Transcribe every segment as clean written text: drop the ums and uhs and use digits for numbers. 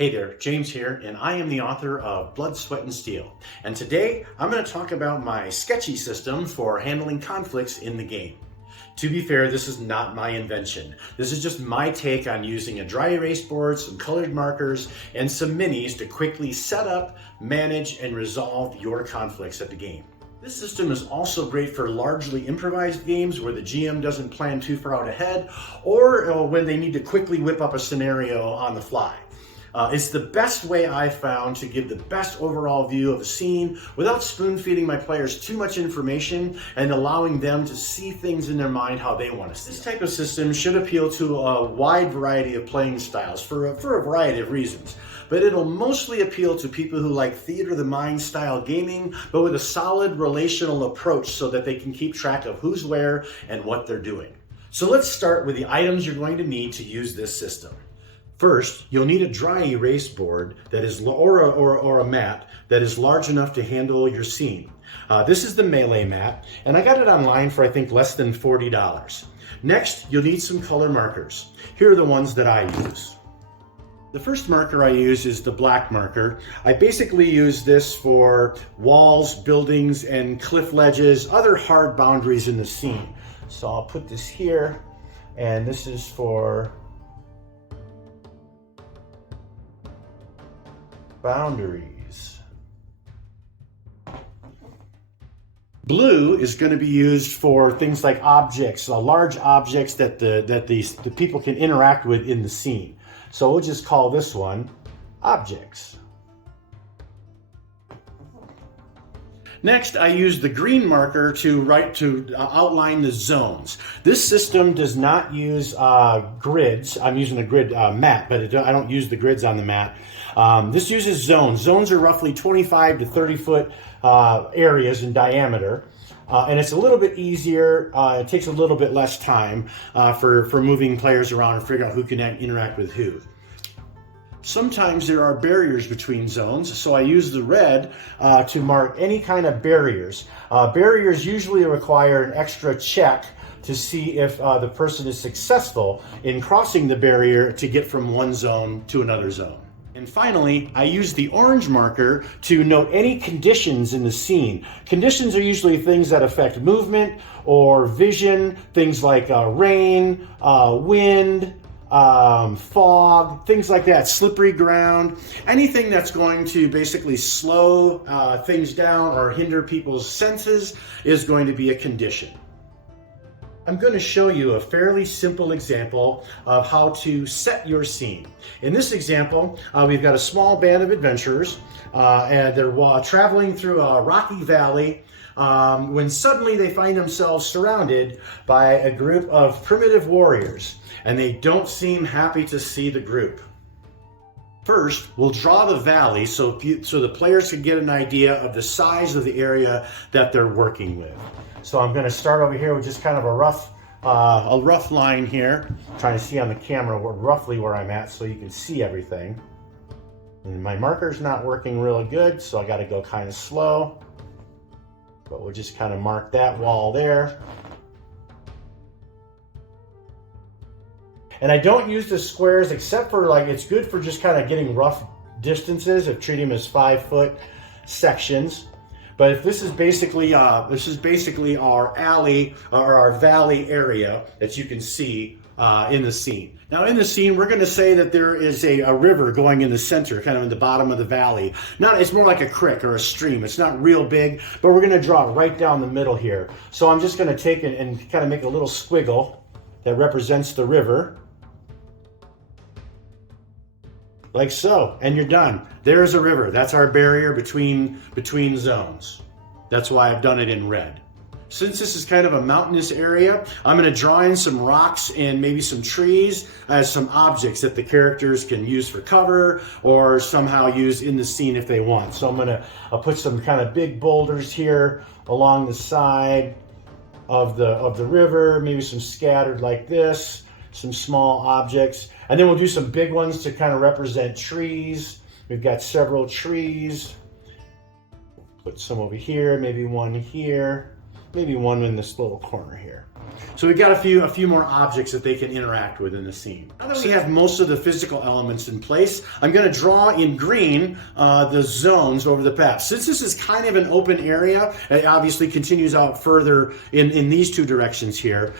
Hey there, James here, and I am the author of Blood, Sweat, and Steel. And today I'm going to talk about my Sketchy system for handling conflicts in the game. To be fair, this is not my invention. This is just my take on using a dry erase board, some colored markers, and some minis to quickly set up, manage, and resolve your conflicts at the game. This system is also great for largely improvised games where the GM doesn't plan too far out ahead, or when they need to quickly whip up a scenario on the fly. It's the best way I've found to give the best overall view of a scene without spoon-feeding my players too much information and allowing them to see things in their mind how they want to see. This type of system should appeal to a wide variety of playing styles for a variety of reasons, but it'll mostly appeal to people who like theater of the mind style gaming, but with a solid relational approach so that they can keep track of who's where and what they're doing. So let's start with the items you're going to need to use this system. First, you'll need a dry erase board that is, or a mat that is large enough to handle your scene. This is the Melee mat, and I got it online for I think less than $40. Next, you'll need some color markers. Here are the ones that I use. The first marker I use is the black marker. I basically use this for walls, buildings, and cliff ledges, other hard boundaries in the scene. So I'll put this here, and this is for boundaries. Blue is going to be used for things like objects, large objects that the people can interact with in the scene. So we'll just call this one objects. Next, I use the green marker to outline the zones. This system does not use grids. I'm using a grid mat, but I don't use the grids on the mat. This uses zones. Zones are roughly 25 to 30 foot areas in diameter. And it's a little bit easier. It takes a little bit less time for moving players around and figure out who can interact with who. Sometimes there are barriers between zones, so I use the red to mark any kind of barriers. Barriers usually require an extra check to see if the person is successful in crossing the barrier to get from one zone to another zone. And finally, I use the orange marker to note any conditions in the scene. Conditions are usually things that affect movement or vision, things like rain, wind, fog, things like that, slippery ground, anything that's going to basically slow things down or hinder people's senses is going to be a condition. I'm going to show you a fairly simple example of how to set your scene. In this example, we've got a small band of adventurers and they're traveling through a rocky valley when suddenly they find themselves surrounded by a group of primitive warriors, and they don't seem happy to see the group. First, we'll draw the valley so the players can get an idea of the size of the area that they're working with. So I'm going to start over here with just kind of a rough line here. I'm trying to see on the camera roughly where I'm at so you can see everything. And my marker's not working really good, so I got to go kind of slow. But we'll just kind of mark that wall there. And I don't use the squares except for it's good for just kind of getting rough distances if treat them as 5-foot sections. But if this is basically our alley or our valley area that you can see in the scene. Now in the scene, we're going to say that there is a river going in the center, kind of in the bottom of the valley. It's more like a creek or a stream. It's not real big, but we're going to draw it right down the middle here. So I'm just going to take it and kind of make a little squiggle that represents the river. Like so, and you're done. There's a river. That's our barrier between zones. That's why I've done it in red. Since this is kind of a mountainous area, I'm going to draw in some rocks and maybe some trees as some objects that the characters can use for cover or somehow use in the scene if they want. So I'll put some kind of big boulders here along the side of the river, maybe some scattered like this, some small objects. And then we'll do some big ones to kind of represent trees. We've got several trees. Put some over here, maybe one here, maybe one in this little corner here. So we've got a few more objects that they can interact with in the scene. Now that we have most of the physical elements in place, I'm going to draw in green the zones over the path. Since this is kind of an open area, it obviously continues out further in these two directions here.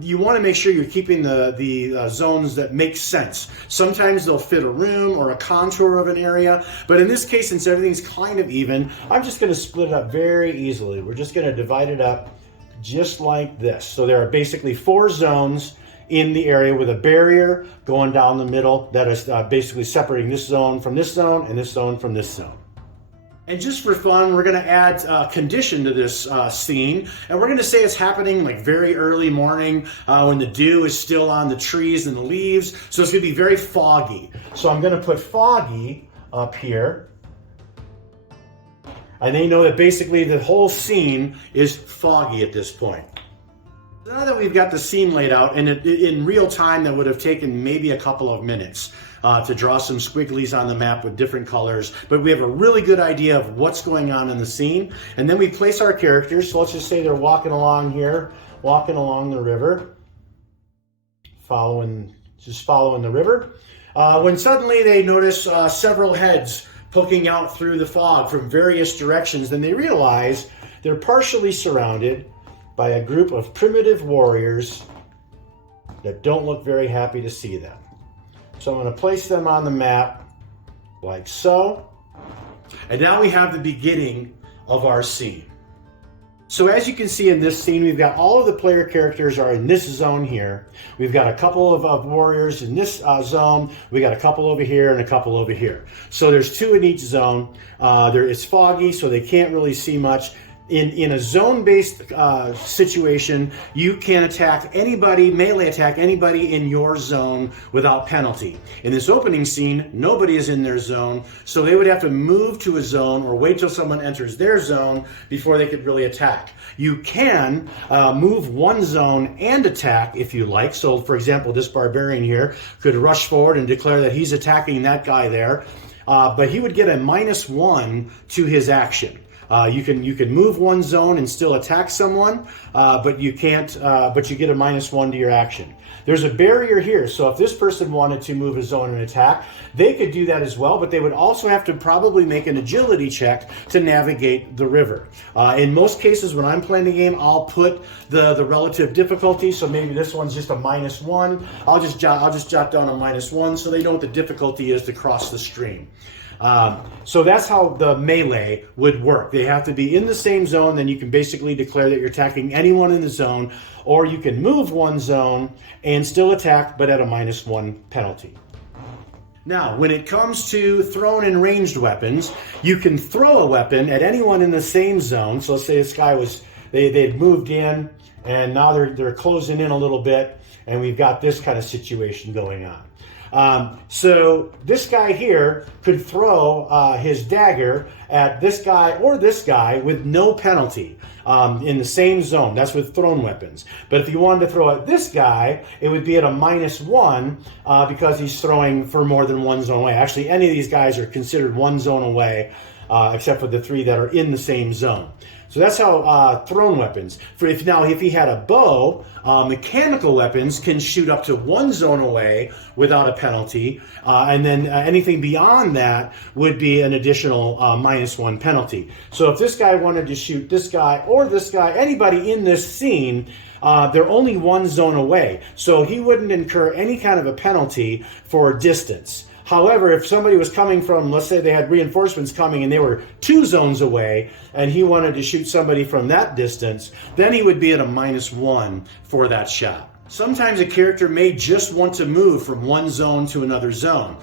You want to make sure you're keeping the zones that make sense. Sometimes they'll fit a room or a contour of an area, but in this case, since everything's kind of even, I'm just going to split it up very easily. We're just going to divide it up just like this. So there are basically 4 zones in the area with a barrier going down the middle that is basically separating this zone from this zone and this zone from this zone. And just for fun, we're going to add condition to this scene, and we're going to say it's happening like very early morning when the dew is still on the trees and the leaves, so it's going to be very foggy. So I'm going to put foggy up here. And they know that basically the whole scene is foggy at this point. Now that we've got the scene laid out, and in real time that would have taken maybe a couple of minutes to draw some squigglies on the map with different colors, but we have a really good idea of what's going on in the scene. And then we place our characters. So let's just say they're walking along here, walking along the river, just following the river. When suddenly they notice several heads poking out through the fog from various directions, then they realize they're partially surrounded by a group of primitive warriors that don't look very happy to see them. So I'm going to place them on the map like so. And now we have the beginning of our scene. So as you can see in this scene, we've got all of the player characters are in this zone here. We've got a couple of warriors in this zone. We got a couple over here and a couple over here. So there's 2 in each zone. It's foggy, so they can't really see much. In a zone-based situation, you can attack anybody, melee attack anybody in your zone without penalty. In this opening scene, nobody is in their zone, so they would have to move to a zone or wait till someone enters their zone before they could really attack. You can move one zone and attack if you like. So, for example, this barbarian here could rush forward and declare that he's attacking that guy there, but he would get a -1 to his action. You can move one zone and still attack someone, but you can't. But you get a -1 to your action. There's a barrier here, so if this person wanted to move a zone and attack, they could do that as well. But they would also have to probably make an agility check to navigate the river. In most cases, when I'm playing the game, I'll put the relative difficulty. So maybe this one's just a -1. I'll just jot down a -1 so they know what the difficulty is to cross the stream. So that's how the melee would work. They have to be in the same zone, then you can basically declare that you're attacking anyone in the zone, or you can move one zone and still attack, but at a -1 penalty. Now, when it comes to thrown and ranged weapons, you can throw a weapon at anyone in the same zone. So let's say this guy they'd moved in, and now they're closing in a little bit, and we've got this kind of situation going on. So this guy here could throw his dagger at this guy or this guy with no penalty in the same zone. That's with thrown weapons. But if you wanted to throw at this guy, it would be at a -1 because he's throwing for more than one zone away. Actually, any of these guys are considered one zone away, except for the 3 that are in the same zone. So that's how thrown weapons. If he had a bow, mechanical weapons can shoot up to one zone away without a penalty, and then anything beyond that would be an additional -1 penalty. So if this guy wanted to shoot this guy or this guy, anybody in this scene, they're only one zone away, so he wouldn't incur any kind of a penalty for distance. However, if somebody was coming from, let's say they had reinforcements coming and they were 2 zones away, and he wanted to shoot somebody from that distance, then he would be at a -1 for that shot. Sometimes a character may just want to move from one zone to another zone.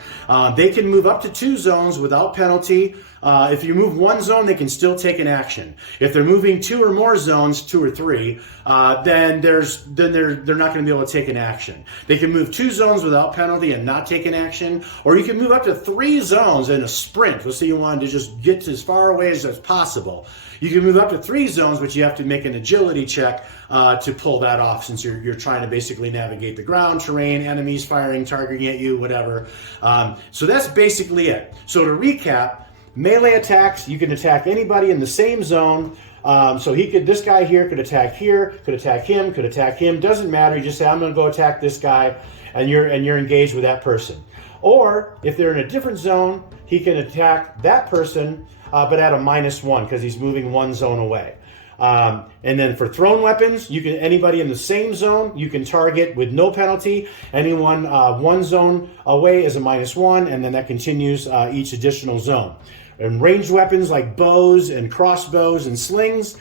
They can move up to 2 zones without penalty. If you move one zone, they can still take an action. If they're moving 2 or more zones, 2 or 3, then they're not going to be able to take an action. They can move 2 zones without penalty and not take an action, or you can move up to 3 zones in a sprint. Let's say you wanted to just get to as far away as possible. You can move up to 3 zones, but you have to make an agility check to pull that off, since you're trying to basically navigate the ground, terrain, enemies firing, targeting at you, whatever. So that's basically it. So to recap, melee attacks, you can attack anybody in the same zone So this guy here could attack here, could attack him, doesn't matter. You just say, I'm going to go attack this guy, and you're engaged with that person. Or if they're in a different zone, he can attack that person, but at a -1 because he's moving one zone away. And then for thrown weapons, anybody in the same zone, you can target with no penalty. Anyone one zone away is a -1, and then that continues each additional zone. And ranged weapons like bows and crossbows and slings,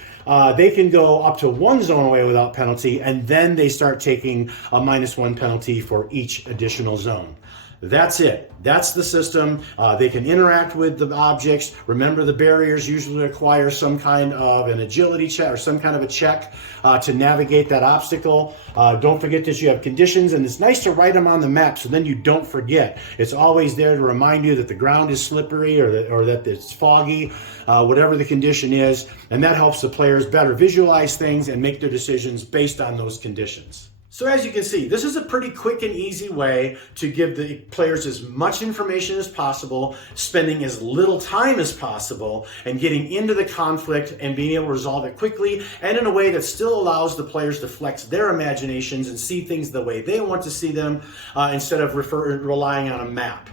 they can go up to one zone away without penalty, and then they start taking a -1 penalty for each additional zone. That's it. That's the system. They can interact with the objects. Remember, the barriers usually require some kind of an agility check or some kind of a check to navigate that obstacle. Don't forget that you have conditions, and it's nice to write them on the map so then you don't forget. It's always there to remind you that the ground is slippery or that it's foggy, whatever the condition is, and that helps the players better visualize things and make their decisions based on those conditions. So as you can see, this is a pretty quick and easy way to give the players as much information as possible, spending as little time as possible, and getting into the conflict and being able to resolve it quickly and in a way that still allows the players to flex their imaginations and see things the way they want to see them instead of relying on a map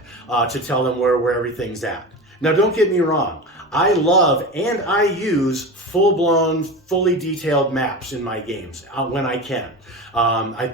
to tell them where everything's at. Now, don't get me wrong. I love and I use full-blown, fully detailed maps in my games when I can.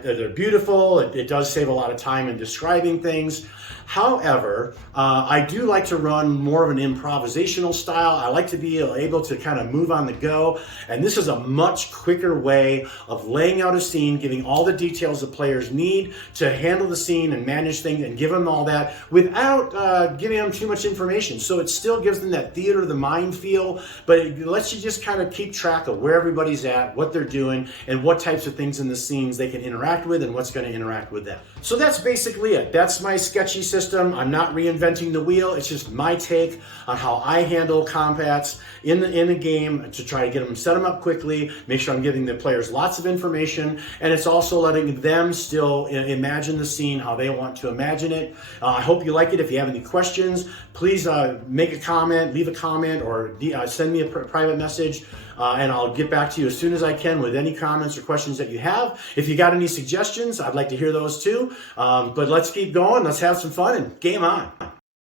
They're beautiful. It does save a lot of time in describing things. However, I do like to run more of an improvisational style. I like to be able to kind of move on the go. And this is a much quicker way of laying out a scene, giving all the details the players need to handle the scene and manage things and give them all that without giving them too much information. So it still gives them that theater of the mind feel, but it lets you just kind of keep track of where everybody's at, what they're doing, and what types of things in the scenes they can interact with and what's going to interact with them. So that's basically it. That's my Sketchy system. I'm not reinventing the wheel. It's just my take on how I handle combats in the game to try to set them up quickly, make sure I'm giving the players lots of information, and it's also letting them still imagine the scene how they want to imagine it. I hope you like it. If you have any questions, please make a comment, leave a comment, or send me a private message, and I'll get back to you as soon as I can with any comments or questions that you have. If you got any suggestions, I'd like to hear those too. But let's keep going. Let's have some fun and game on.